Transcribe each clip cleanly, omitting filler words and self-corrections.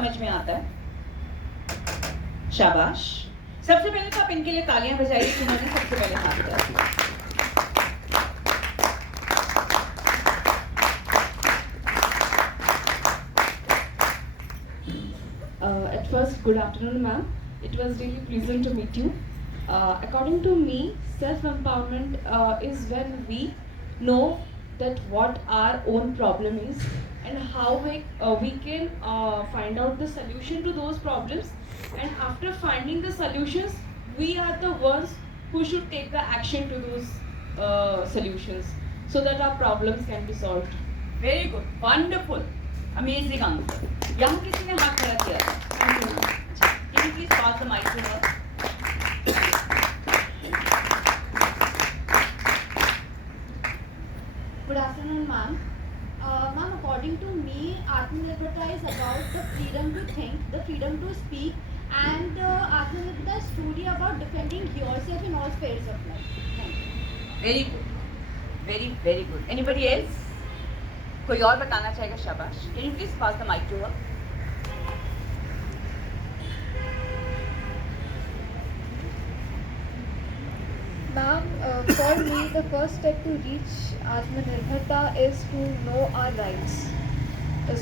समझ में आता है? शाबाश। सबसे पहले तो आप इनके लिए तालियां बजाइए जिन्होंने सबसे पहले हाथ उठाया। At first, good afternoon, ma'am. It was really pleasant to meet you. According to me, self-empowerment is when we know that what our own problem is and how we can find out the solution to those problems. And after finding the solutions, we are the ones who should take the action to those solutions so that our problems can be solved. Very good, wonderful, amazing answer. यहाँ किसी ने हाथ खड़ा किया था? Thank you, ma'am. Can you please pass the mic to her? Good afternoon, ma'am. Ma'am, according to me, Atmanirbharta is about the freedom to think, the freedom to speak, and Atmanirbharta is truly about defending yourself in all spheres of life. Thank you. Very good, very very good. Anybody else? कोई और बताना चाहेगा? शाबाश. Can you please pass the mic to her? Ma'am, for me, the first step to reach Atmanirbharta is to know our rights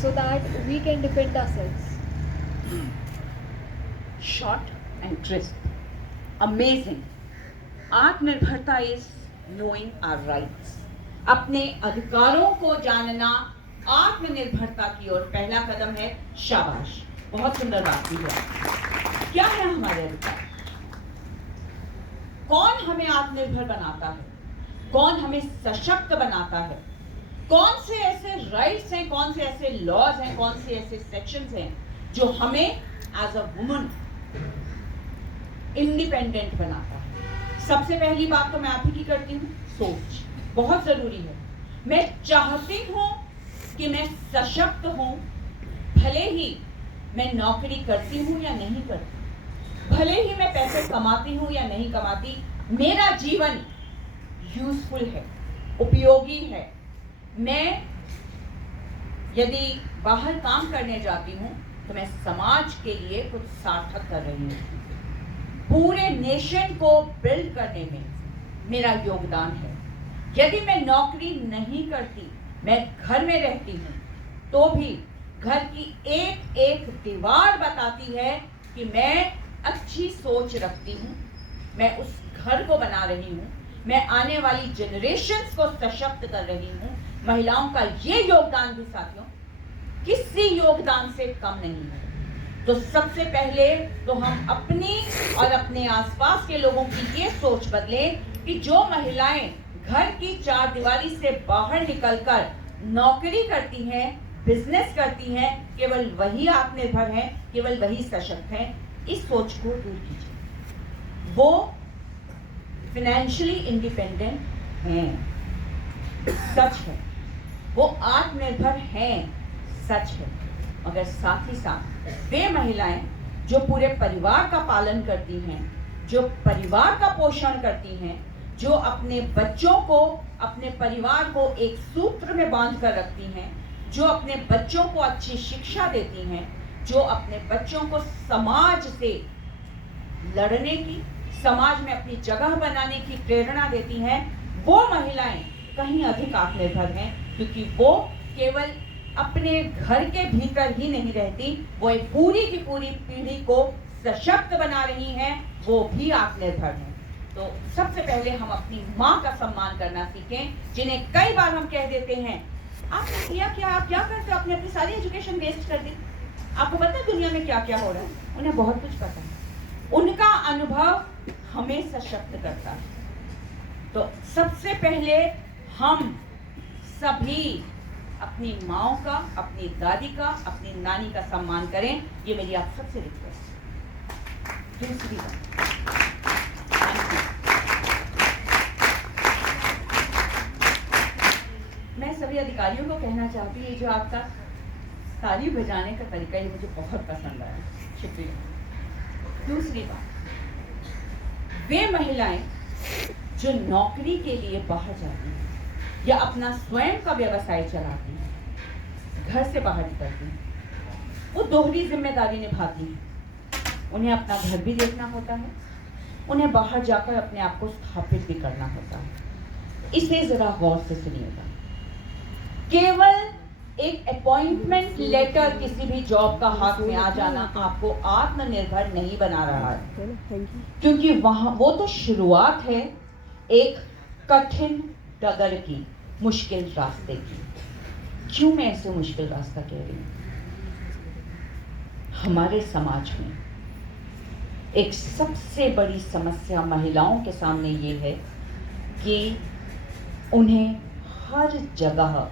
so that we can defend ourselves. Short and crisp. Amazing. आत्मनिर्भरता is knowing our rights. अपने अधिकारों को जानना आत्मनिर्भरता की ओर पहला कदम है. शाबाश. बहुत सुंदर बात की है. क्या है हमारे अधिकार? कौन हमें आत्मनिर्भर बनाता है? कौन हमें सशक्त बनाता है? कौन से ऐसे राइट्स हैं, कौन से ऐसे लॉज हैं, कौन से ऐसे सेक्शंस हैं जो हमें एज अ वुमन इंडिपेंडेंट बनाता है? सबसे पहली बात तो मैं आप ही की करती हूँ, सोच बहुत जरूरी है. मैं चाहती हूँ कि मैं सशक्त हूँ, भले ही मैं नौकरी करती हूँ या नहीं करती, भले ही मैं पैसे कमाती हूँ या नहीं कमाती, मेरा जीवन यूजफुल है, उपयोगी है. मैं यदि बाहर काम करने जाती हूँ तो मैं समाज के लिए कुछ सार्थक कर रही हूँ. पूरे नेशन को बिल्ड करने में मेरा योगदान है. यदि मैं नौकरी नहीं करती, मैं घर में रहती हूँ, तो भी घर की एक एक दीवार बताती है कि मैं अच्छी सोच रखती हूँ, मैं उस घर को बना रही हूँ, मैं आने वाली जनरेशन्स को सशक्त कर रही हूँ. महिलाओं का ये योगदान भी साथियों किसी योगदान से कम नहीं है. तो सबसे पहले तो हम अपनी और अपने आसपास के लोगों की ये सोच बदलें कि जो महिलाएं घर की चार दीवारी से बाहर निकलकर नौकरी करती हैं, बिजनेस करती हैं, केवल वही आत्मनिर्भर हैं, केवल वही सशक्त हैं. इस सोच को दूर कीजिए. वो फाइनेंशियली इंडिपेंडेंट हैं, सच है. वो आत्मनिर्भर हैं, सच है. मगर साथ ही साथ वे महिलाएं जो पूरे परिवार का पालन करती हैं, जो परिवार का पोषण करती हैं, जो अपने बच्चों को, अपने परिवार को एक सूत्र में बांध कर रखती हैं, जो अपने बच्चों को अच्छी शिक्षा देती हैं, जो अपने बच्चों को समाज से लड़ने की, समाज में अपनी जगह बनाने की प्रेरणा देती हैं, वो महिलाएं कहीं अधिक आत्मनिर्भर हैं, क्योंकि वो केवल अपने घर के भीतर ही नहीं रहती, वो एक पूरी की पूरी पीढ़ी को सशक्त बना रही हैं, वो भी आत्मनिर्भर हैं. तो सबसे पहले हम अपनी माँ का सम्मान करना सीखें, जिन्हें कई बार हम कह देते हैं आपने किया क्या, आप क्या करते हो, आपने अपनी सारी एजुकेशन वेस्ट कर दी, आपको पता है दुनिया में क्या क्या हो रहा है. उन्हें बहुत कुछ पता है. उनका अनुभव हमें सशक्त करता है. तो सबसे पहले हम सभी अपनी माँओं का, अपनी दादी का, अपनी नानी का सम्मान करें. ये मेरी आप सबसे रिक्वेस्ट है. दूसरी बात, मैं सभी अधिकारियों को कहना चाहती हूँ, जो आपका ताली बजाने का तरीका ये मुझे बहुत पसंद आया, शुक्रिया. दूसरी बात, वे महिलाएं जो नौकरी के लिए बाहर जाती हैं या अपना स्वयं का व्यवसाय चलाती हैं, घर से बाहर निकलती हैं, वो दोहरी जिम्मेदारी निभाती हैं। उन्हें अपना घर भी देखना होता है, उन्हें बाहर जाकर अपने आप को स्थापित भी करना होता है। इसे जरा गौर से सुनिएगा। केवल एक अपॉइंटमेंट लेटर किसी भी जॉब का हाथ में आ जाना आपको आत्मनिर्भर नहीं बना रहा है, क्योंकि वहां वो तो शुरुआत है एक कठिन डगर की, मुश्किल रास्ते की। क्यों मैं ऐसे मुश्किल रास्ता कह रही हूं? हमारे समाज में एक सबसे बड़ी समस्या महिलाओं के सामने ये है कि उन्हें हर जगह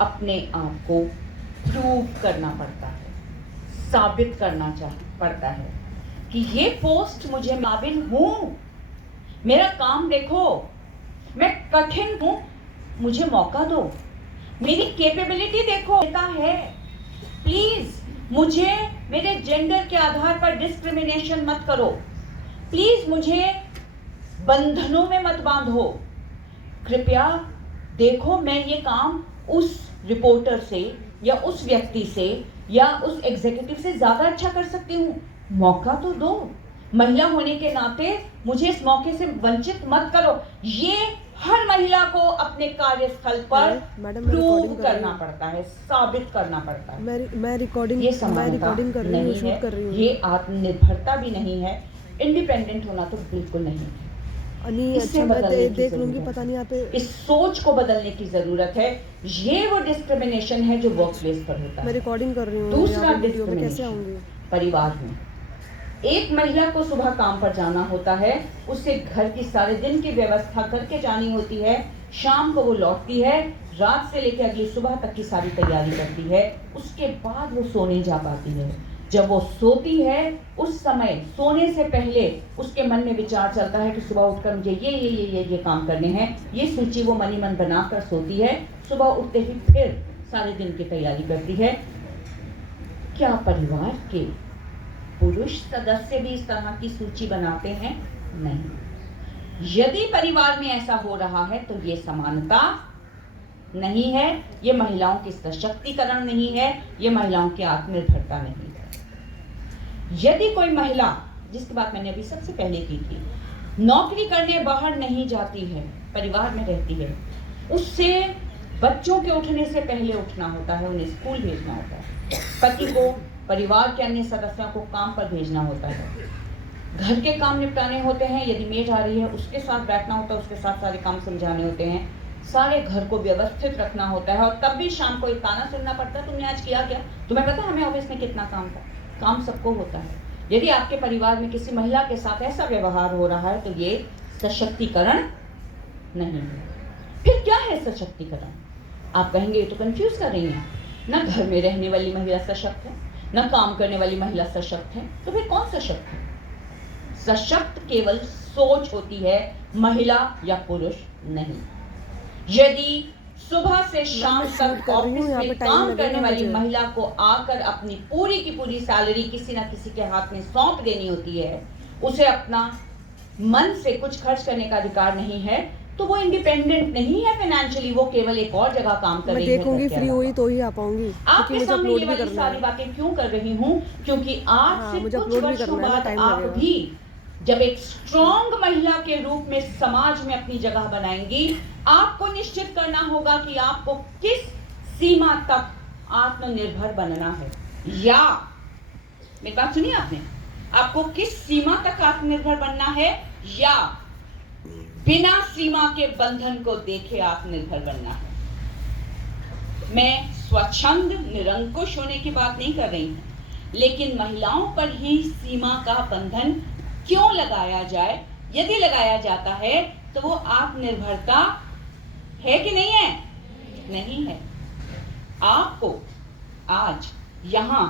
अपने आप को प्रूव करना पड़ता है, साबित करना पड़ता है कि ये पोस्ट मुझे काबिल हूं, मेरा काम देखो, मैं कठिन हूं, मुझे मौका दो, मेरी कैपेबिलिटी देखो देता है। प्लीज मुझे मेरे जेंडर के आधार पर डिस्क्रिमिनेशन मत करो, प्लीज मुझे बंधनों में मत बांधो, कृपया देखो मैं ये काम उस रिपोर्टर से या उस व्यक्ति से या उस एग्जीक्यूटिव से ज्यादा अच्छा कर सकती हूँ, मौका तो दो। महिला होने के नाते मुझे इस मौके से वंचित मत करो। ये हर महिला को अपने कार्यस्थल पर प्रूव करना पड़ता है, साबित करना पड़ता है। मैं रिकॉर्डिंग ये समानता नहीं है, ये आत्मनिर्भरता भी नहीं है, इंडिपेंडेंट होना तो बिल्कुल नहीं है। अच्छा मैं देख लूंगी, पता नहीं आप इस सोच को बदलने की जरूरत है। ये वो डिस्क्रिमिनेशन है जो वर्क प्लेस पर होता है। मैं रिकॉर्डिंग कर रही हूँ। दूसरा वीडियो में कैसे डिस्क्रिमिनेशन आऊंगी? परिवार में एक महिला को सुबह काम पर जाना होता है, उसे घर की सारे दिन की व्यवस्था करके जानी होती है, शाम को वो लौटती है, रात से लेकर अगली सुबह तक की सारी तैयारी करती है, उसके बाद वो सोने जा पाती है। जब वो सोती है उस समय सोने से पहले उसके मन में विचार चलता है कि सुबह उठकर मुझे ये काम करने हैं, ये सूची वो मनी मन बनाकर सोती है। सुबह उठते ही फिर सारे दिन की तैयारी करती है। क्या परिवार के पुरुष सदस्य भी इस तरह की सूची बनाते हैं? नहीं। यदि परिवार में ऐसा हो रहा है तो ये समानता नहीं है, ये महिलाओं की सशक्तिकरण नहीं है, ये महिलाओं की आत्मनिर्भरता नहीं है। यदि कोई महिला, जिसकी बात मैंने अभी सबसे पहले की थी, नौकरी करने बाहर नहीं जाती है, परिवार में रहती है, उससे बच्चों के उठने से पहले उठना होता है, उन्हें स्कूल भेजना होता है, पति को परिवार के अन्य सदस्यों को काम पर भेजना होता है, घर के काम निपटाने होते हैं, यदि मेड आ रही है उसके साथ बैठना होता है, उसके साथ सारे काम समझाने होते हैं, सारे घर को व्यवस्थित रखना होता है, और तब भी शाम को एक ताना सुनना पड़ता है, तुमने आज किया क्या? तुम्हें पता हमें ऑफिस में कितना काम था? काम सबको होता है। यदि आपके परिवार में किसी महिला के साथ ऐसा व्यवहार हो रहा है तो ये सशक्तिकरण नहीं है। फिर क्या है सशक्तिकरण? आप कहेंगे ये तो कंफ्यूज कर रही हैं, ना घर में रहने वाली महिला सशक्त है, ना काम करने वाली महिला सशक्त है, तो फिर कौन सशक्त है? सशक्त केवल सोच होती है, महिला या पुरुष नहीं। यदि सुबह से शाम तक ऑफिस में काम करने वाली महिला को आकर अपनी पूरी की पूरी सैलरी किसी ना किसी के हाथ में सौंप देनी होती है, उसे अपना मन से कुछ खर्च करने का अधिकार नहीं है, तो वो इंडिपेंडेंट नहीं है फाइनेंशियली, वो केवल एक और जगह काम कर रही है। मैं देखूंगी, फ्री हुई तो ही आ पाऊंगी। आपके सामने ये वाली सारी बातें क्यों कर रही हूँ? क्योंकि आज से कुछ वर्षों बाद आप भी जब एक स्ट्रॉन्ग महिला के रूप में समाज में अपनी जगह बनाएंगी, आपको निश्चित करना होगा कि आपको किस सीमा तक आत्मनिर्भर बनना है, या मेरी बात सुनिए आपने, आपको किस सीमा तक आत्मनिर्भर बनना है, या बिना सीमा के बंधन को देखे आत्मनिर्भर बनना है। मैं स्वच्छंद निरंकुश होने की बात नहीं कर रही हूं, लेकिन महिलाओं पर ही सीमा का बंधन क्यों लगाया जाए? यदि लगाया जाता है तो वो आत्मनिर्भरता है कि नहीं है? नहीं है। आपको आज यहाँ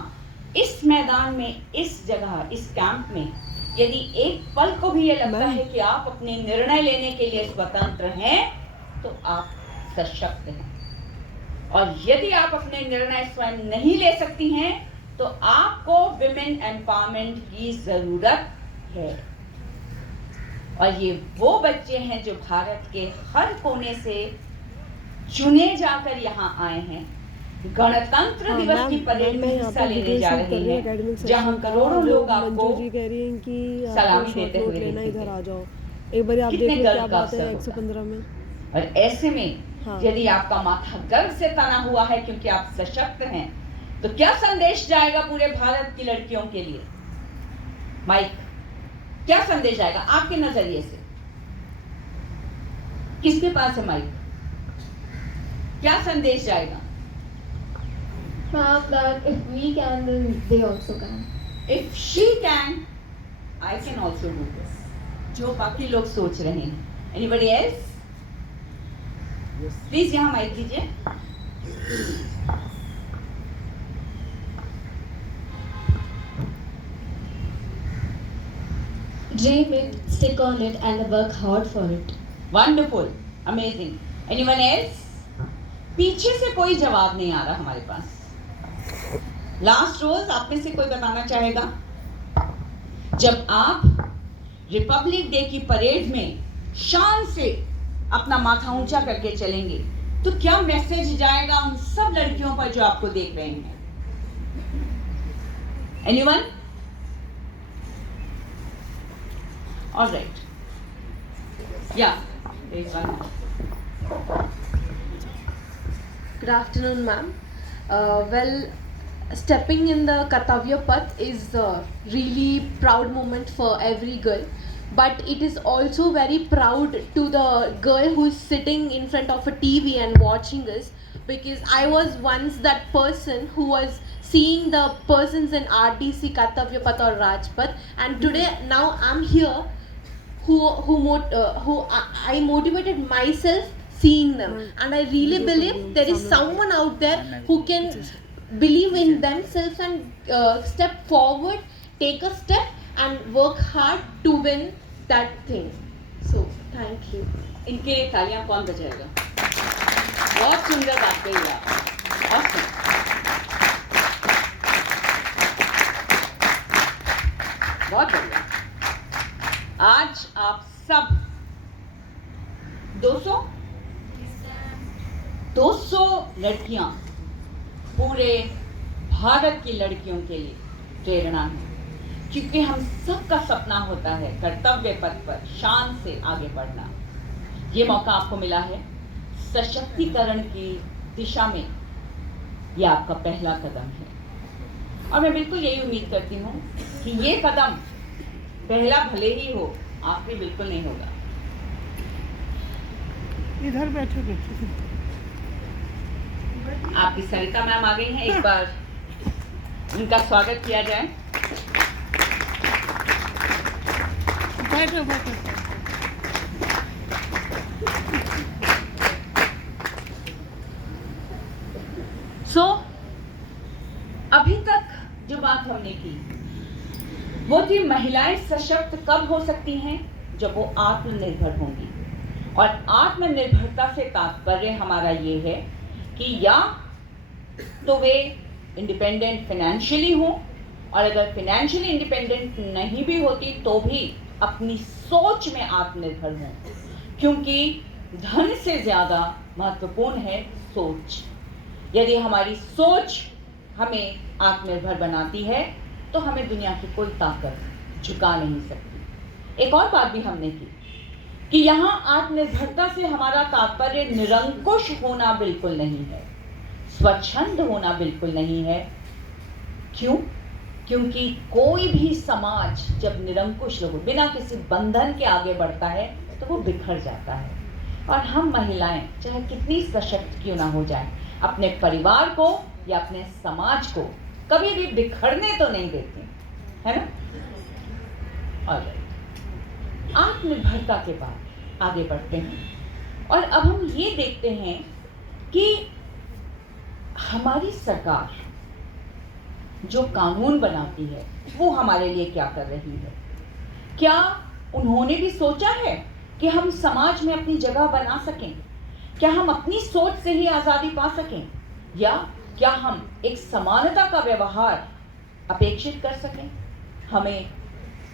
इस मैदान में, इस जगह, इस कैंप में यदि एक पल को भी ये लगता है कि आप अपने निर्णय लेने के लिए स्वतंत्र हैं, तो आप सशक्त हैं। और यदि आप अपने निर्णय स्वयं नहीं ले सकती हैं, तो आपको विमेन एम्पावरमेंट की जरूरत है। और ये वो बच्चे हैं जो भारत के हर कोने से चुने जाकर यहाँ आए हैं, गणतंत्र दिवस की परेड में हिस्सा लेने जा रही हैं, जहां करोड़ों लोग आपको मंजू जी कह रही हैं कि सलामी आपको देते शॉर्ट हुए नोट लेना, दिखेंगे। इधर आ जाओ एक बार, आप कितने देख लो गर्व क्या का बात है अवसर 115 में। और ऐसे में हाँ। यदि आपका माथा गर्व से तना हुआ है क्योंकि आप सशक्त हैं, तो क्या संदेश जाएगा पूरे भारत की लड़कियों के लिए? माइक, क्या संदेश जाएगा आपके नजरिए से? किसके पास है माइक? क्या संदेश जाएगा? Ma'am, that if we can, then they also can. If she can, I can also do this. जो बाकी लोग सोच रहे हैं. Anybody else? प्लीज यहाँ माइक दीजिए. Dream it, stick on it, and work hard for it. Wonderful, amazing. Anyone else? पीछे से कोई जवाब नहीं आ रहा हमारे पास. लास्ट रोज आप में से कोई बताना चाहेगा? जब आप रिपब्लिक डे की परेड में शान से अपना माथा ऊंचा करके चलेंगे, तो क्या मैसेज जाएगा उन सब लड़कियों पर जो आपको देख रहे हैं? एनीवन? ऑलराइट, या Good afternoon, ma'am. Well, stepping in the Kartavya Path is a really proud moment for every girl. But it is also very proud to the girl who is sitting in front of a TV and watching us, because I was once that person who was seeing the persons in RDC, Kartavya Path or Rajpath, and today now I'm here who I motivated myself seeing them, and I really believe there is someone out there who can believe in themselves and step forward, take a step and work hard to win that thing. So thank you. इनके लिए तालियां कौन बजाएगा? बहुत सुंदर बात कही आप. Awesome. बहुत बढ़िया. आज आप सब 200 लड़कियां पूरे भारत की लड़कियों के लिए प्रेरणा है, क्योंकि हम सबका सपना होता है कर्तव्य पथ पर शान से आगे बढ़ना. ये मौका आपको मिला है सशक्तिकरण की दिशा में. ये आपका पहला कदम है, और मैं बिल्कुल यही उम्मीद करती हूँ कि ये कदम पहला भले ही हो, आखिरी बिल्कुल नहीं होगा. इधर बैठोगे. आपकी सरिता मैम आ गई हैं, एक बार उनका स्वागत किया जाए. बैठो बैठो. सो अभी तक जो बात हमने की वो थी महिलाएं सशक्त कब हो सकती हैं? जब वो आत्मनिर्भर होंगी. और आत्मनिर्भरता से तात्पर्य हमारा ये है कि या तो वे इंडिपेंडेंट फाइनेंशियली हो, और अगर फाइनेंशियली इंडिपेंडेंट नहीं भी होती तो भी अपनी सोच में आत्मनिर्भर हों, क्योंकि धन से ज़्यादा महत्वपूर्ण है सोच. यदि हमारी सोच हमें आत्मनिर्भर बनाती है तो हमें दुनिया की कोई ताकत झुका नहीं सकती. एक और बात भी हमने की कि यहाँ आत्मनिर्भरता से हमारा तात्पर्य निरंकुश होना बिल्कुल नहीं है, स्वच्छंद होना बिल्कुल नहीं है. क्यों? क्योंकि कोई भी समाज जब निरंकुश हो, बिना किसी बंधन के आगे बढ़ता है तो वो बिखर जाता है. और हम महिलाएं चाहे कितनी सशक्त क्यों ना हो जाए, अपने परिवार को या अपने समाज को कभी भी बिखरने तो नहीं देती, है ना? और आत्मनिर्भरता के बाद आगे बढ़ते हैं, और अब हम ये देखते हैं कि हमारी सरकार जो कानून बनाती है वो हमारे लिए क्या कर रही है. क्या उन्होंने भी सोचा है कि हम समाज में अपनी जगह बना सकें? क्या हम अपनी सोच से ही आज़ादी पा सकें, या क्या हम एक समानता का व्यवहार अपेक्षित कर सकें? हमें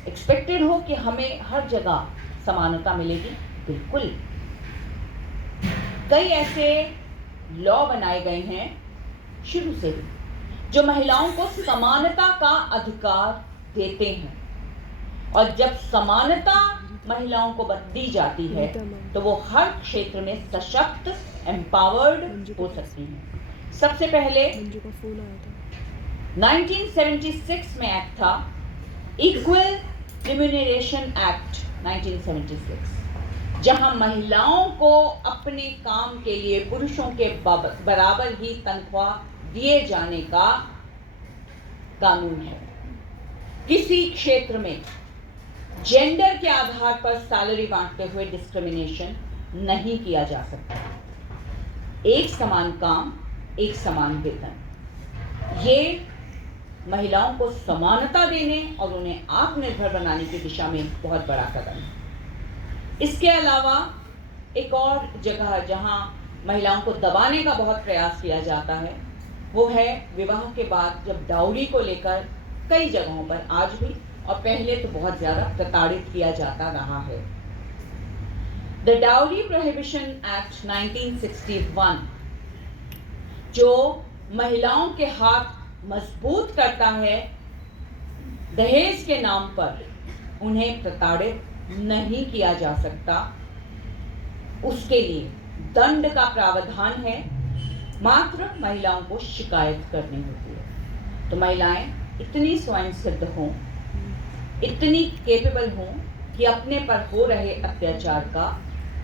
एक्सपेक्टेड हो कि हमें हर जगह समानता मिलेगी? बिल्कुल. कई ऐसे लॉ बनाए गए हैं शुरू से ही, जो महिलाओं को समानता का अधिकार देते हैं। और जब समानता महिलाओं को दी जाती है तो वो हर क्षेत्र में सशक्त, एम्पावर्ड हो सकती हैं। सबसे पहले मंजू का फोन आया था। 1976 में एक्ट था, इक्वल रिम्यूनरेशन एक्ट 1976, जहां महिलाओं को अपने काम के लिए पुरुषों के बराबर ही तनख्वाह दिए जाने का कानून है। किसी क्षेत्र में जेंडर के आधार पर सैलरी बांटते हुए डिस्क्रिमिनेशन नहीं किया जा सकता। एक समान काम, एक समान वेतन, ये महिलाओं को समानता देने और उन्हें आत्मनिर्भर बनाने की दिशा में बहुत बड़ा कदम है। इसके अलावा एक और जगह जहां महिलाओं को दबाने का बहुत प्रयास किया जाता है वो है विवाह के बाद, जब डाउरी को लेकर कई जगहों पर आज भी और पहले तो बहुत ज्यादा प्रताड़ित किया जाता रहा है। द डाउरी प्रोहिबिशन एक्ट 1961 जो महिलाओं के हाथ मजबूत करता है, दहेज के नाम पर उन्हें प्रताड़ित नहीं किया जा सकता, उसके लिए दंड का प्रावधान है, मात्र महिलाओं को शिकायत करनी होती है। तो महिलाएं इतनी स्वयं सिद्ध हों, इतनी केपेबल हों कि अपने पर हो रहे अत्याचार का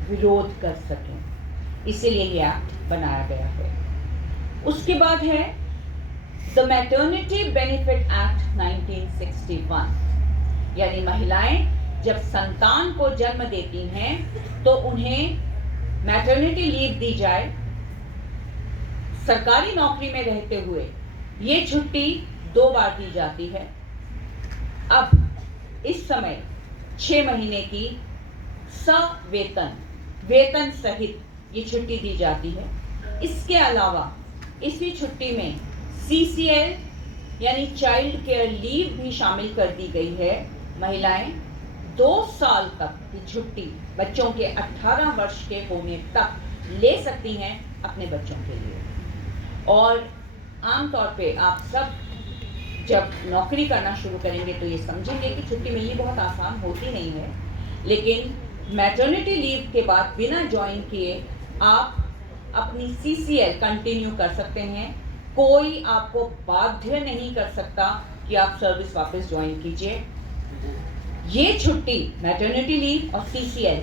विरोध कर सकें, इसीलिए ये एक्ट बनाया गया है। उसके बाद है द मैटरनिटी बेनिफिट एक्ट 1961, यानी महिलाएं जब संतान को जन्म देती हैं तो उन्हें मैटरनिटी लीव दी जाए। सरकारी नौकरी में रहते हुए ये छुट्टी 2 बार दी जाती है। अब इस समय 6 महीने की सवेतन, वेतन सहित ये छुट्टी दी जाती है। इसके अलावा इसी छुट्टी में CCL यानी चाइल्ड केयर लीव भी शामिल कर दी गई है। महिलाएं 2 साल तक की छुट्टी बच्चों के 18 वर्ष के होने तक ले सकती हैं अपने बच्चों के लिए। और आमतौर पे आप सब जब नौकरी करना शुरू करेंगे तो ये समझेंगे कि छुट्टी मिलनी बहुत आसान होती नहीं है, लेकिन मैटरनिटी लीव के बाद बिना ज्वाइन किए आप अपनी CCL कंटिन्यू कर सकते हैं। कोई आपको बाध्य नहीं कर सकता कि आप सर्विस वापस ज्वाइन कीजिए। ये छुट्टी मैटरनिटी लीव और CCL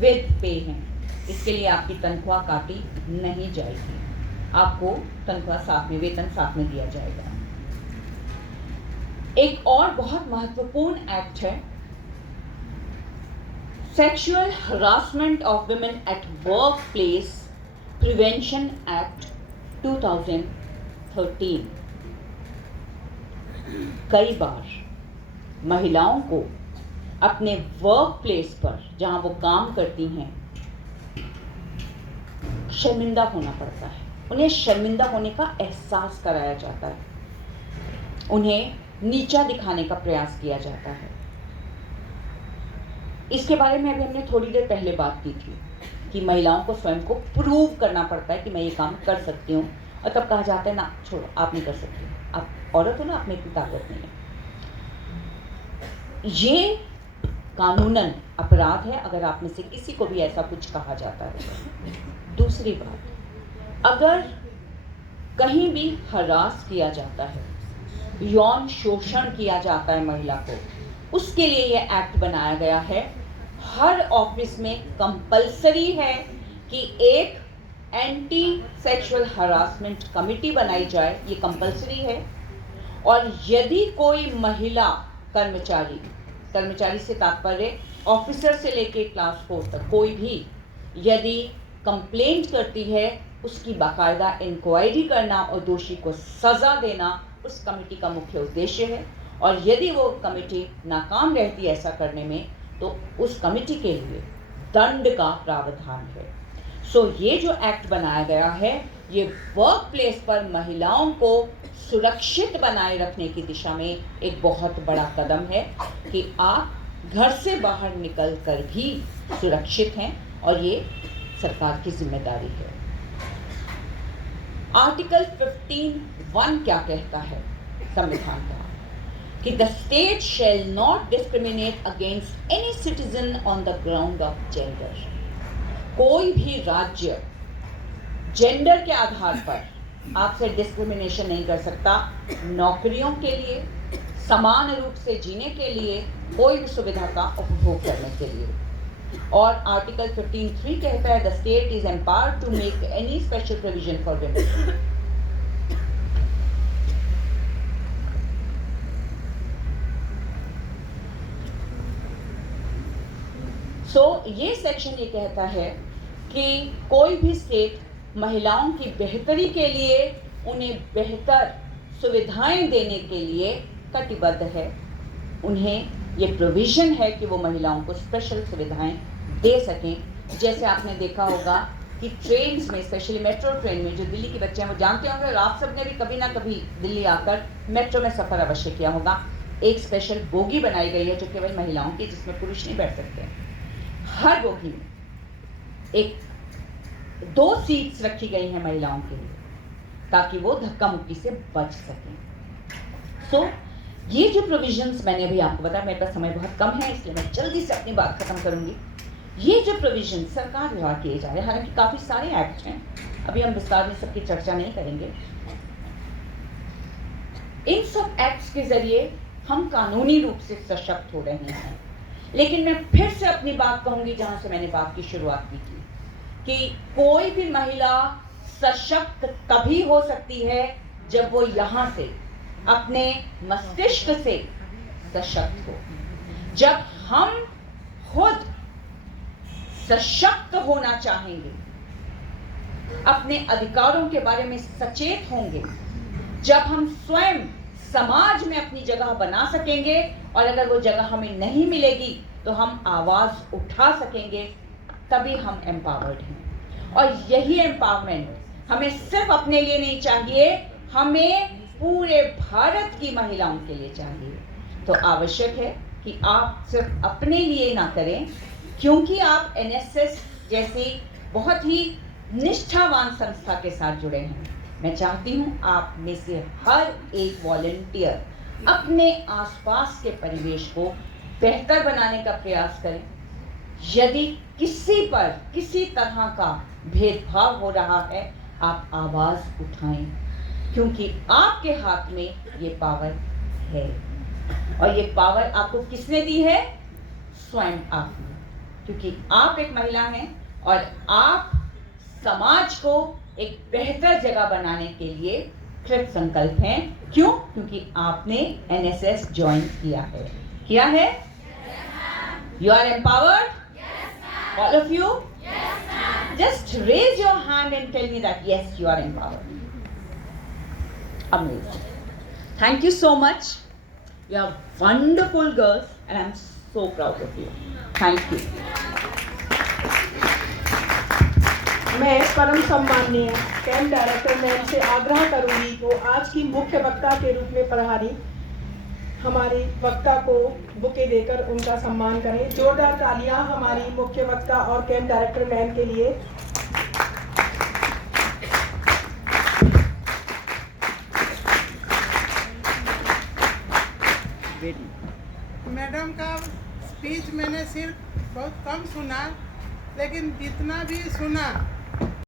विद पे है, इसके लिए आपकी तनख्वाह काटी नहीं जाएगी, आपको तनख्वाह साथ में, वेतन साथ में दिया जाएगा। एक और बहुत महत्वपूर्ण एक्ट है sexual harassment of women at work place prevention act 2013। कई बार महिलाओं को अपने वर्क प्लेस पर जहां वो काम करती हैं शर्मिंदा होना पड़ता है, उन्हें शर्मिंदा होने का एहसास कराया जाता है, उन्हें नीचा दिखाने का प्रयास किया जाता है। इसके बारे में अभी हमने थोड़ी देर पहले बात की थी कि महिलाओं को स्वयं को प्रूव करना पड़ता है कि मैं ये काम कर सकती हूँ, और तब कहा जाता है ना छोड़ो, आप नहीं कर सकती, आप औरत हो ना, आप में इतनी ताकत नहीं है। ये कानूनन अपराध है अगर आप में से किसी को भी ऐसा कुछ कहा जाता है। दूसरी बात, अगर कहीं भी हरास किया जाता है, यौन शोषण किया जाता है महिला को, उसके लिए यह एक्ट बनाया गया है। हर ऑफिस में कंपलसरी है कि एक एंटी सेक्सुअल हरासमेंट कमिटी बनाई जाए, ये कंपलसरी है। और यदि कोई महिला कर्मचारी से तात्पर्य ऑफिसर से लेके क्लास 4 तक कोई भी यदि कंप्लेंट करती है, उसकी बाकायदा इंक्वायरी करना और दोषी को सजा देना उस कमेटी का मुख्य उद्देश्य है। और यदि वो कमेटी नाकाम रहती है ऐसा करने में, तो उस कमेटी के लिए दंड का प्रावधान है। सो ये जो एक्ट बनाया गया है, ये वर्क प्लेस पर महिलाओं को सुरक्षित बनाए रखने की दिशा में एक बहुत बड़ा कदम है कि आप घर से बाहर निकल कर भी सुरक्षित हैं, और ये सरकार की जिम्मेदारी है। आर्टिकल 15(1) क्या कहता है संविधान का? कि the state shall not discriminate against any citizen on the ground of gender. कोई भी राज्य जेंडर के आधार पर आपसे डिस्क्रिमिनेशन नहीं कर सकता। नौकरियों के लिए, समान रूप से जीने के लिए, कोई भी सुविधा का उपभोग करने के लिए। और आर्टिकल 15(3) कहता है the state is empowered to make any special provision for women. ये सेक्शन ये कहता है कि कोई भी स्टेट महिलाओं की बेहतरी के लिए, उन्हें बेहतर सुविधाएं देने के लिए कटिबद्ध है। उन्हें ये प्रोविजन है कि वो महिलाओं को स्पेशल सुविधाएं दे सकें। जैसे आपने देखा होगा कि ट्रेन्स में, स्पेशली मेट्रो ट्रेन में, जो दिल्ली के बच्चे हैं वो जानते होंगे, और आप सब ने भी कभी ना कभी दिल्ली आकर मेट्रो में सफ़र अवश्य किया होगा। एक स्पेशल बोगी बनाई गई है जो केवल महिलाओं की, जिसमें पुरुष नहीं बैठ सकते। हर बोगी में 2 सीट्स रखी गई हैं महिलाओं के लिए, ताकि वो धक्का मुक्की से बच सकें। ये जो प्रोविजंस मैंने अभी आपको बताया, मेरे पास समय बहुत कम है इसलिए मैं जल्दी से अपनी बात खत्म करूंगी। ये जो प्रोविजन सरकार द्वारा किए जा रहे हैं, हालांकि काफी सारे एक्ट हैं, अभी हम विस्तार में सबकी चर्चा नहीं करेंगे। इन सब एक्ट्स के जरिए हम कानूनी रूप से सशक्त हो रहे हैं। लेकिन मैं फिर से अपनी बात कहूंगी जहां से मैंने बात की शुरुआत की थी, कि कोई भी महिला सशक्त तभी हो सकती है जब वो यहां से, अपने मस्तिष्क से सशक्त हो। जब हम खुद सशक्त होना चाहेंगे, अपने अधिकारों के बारे में सचेत होंगे, जब हम स्वयं समाज में अपनी जगह बना सकेंगे, और अगर वो जगह हमें नहीं मिलेगी तो हम आवाज उठा सकेंगे, तभी हम एम्पावर्ड हैं। और यही एम्पावरमेंट हमें सिर्फ अपने लिए नहीं चाहिए, हमें पूरे भारत की महिलाओं के लिए चाहिए। तो आवश्यक है कि आप सिर्फ अपने लिए ना करें, क्योंकि आप एनएसएस जैसी बहुत ही निष्ठावान संस्था के साथ जुड़े हैं। मैं चाहती हूँ आप में से हर एक वॉलंटियर अपने आसपास के परिवेश को बेहतर बनाने का प्रयास करें। यदि किसी पर किसी तरह का भेदभाव हो रहा है, आप आवाज उठाएं, क्योंकि आपके हाथ में ये पावर है। और ये पावर आपको किसने दी है? स्वयं आपने, क्योंकि आप एक महिला हैं और आप समाज को एक बेहतर जगह बनाने के लिए कृत संकल्प हैं। क्यों? क्योंकि आपने एनएसएस ज्वाइन किया है। किया है? You are empowered? All of you? Just raise your hand and tell me that yes, you are empowered. Amazing. Thank you so much. You are wonderful girls and I'm so proud of you. Thank you. मैं परम सम्माननीय camp director ma'am से आग्रह करूंगी कि आज की मुख्य वक्ता के रूप में प्रभारी हमारी वक्ता को बुके देकर उनका सम्मान करें। जोरदार तालियां हमारी मुख्य वक्ता और कैंप डायरेक्टर मैम के लिए। मैडम का स्पीच मैंने सिर्फ बहुत कम सुना, लेकिन जितना भी सुना